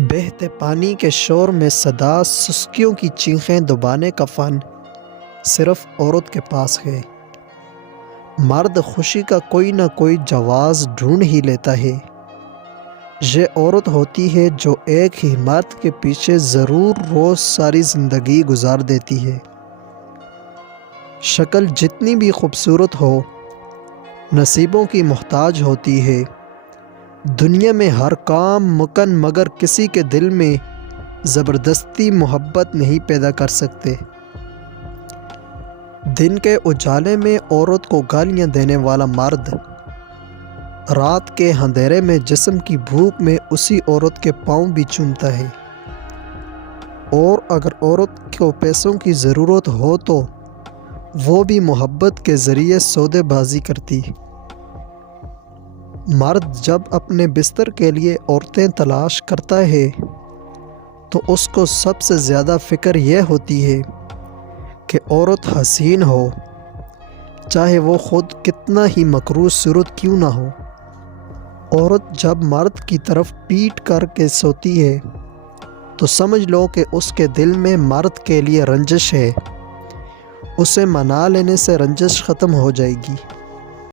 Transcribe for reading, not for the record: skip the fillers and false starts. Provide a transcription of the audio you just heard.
بہتے پانی کے شور میں صدا سسکیوں کی چیخیں دبانے کا فن صرف عورت کے پاس ہے۔ مرد خوشی کا کوئی نہ کوئی جواز ڈھونڈ ہی لیتا ہے۔ یہ عورت ہوتی ہے جو ایک ہی مرد کے پیچھے ضرور روز ساری زندگی گزار دیتی ہے۔ شکل جتنی بھی خوبصورت ہو، نصیبوں کی محتاج ہوتی ہے۔ دنیا میں ہر کام ممکن مگر کسی کے دل میں زبردستی محبت نہیں پیدا کر سکتے۔ دن کے اجالے میں عورت کو گالیاں دینے والا مرد رات کے اندھیرے میں جسم کی بھوک میں اسی عورت کے پاؤں بھی چومتا ہے۔ اور اگر عورت کو پیسوں کی ضرورت ہو تو وہ بھی محبت کے ذریعے سودے بازی کرتی۔ مرد جب اپنے بستر کے لیے عورتیں تلاش کرتا ہے تو اس کو سب سے زیادہ فکر یہ ہوتی ہے کہ عورت حسین ہو، چاہے وہ خود کتنا ہی مکروہ صورت کیوں نہ ہو۔ عورت جب مرد کی طرف پیٹ کر کے سوتی ہے تو سمجھ لو کہ اس کے دل میں مرد کے لیے رنجش ہے۔ اسے منا لینے سے رنجش ختم ہو جائے گی۔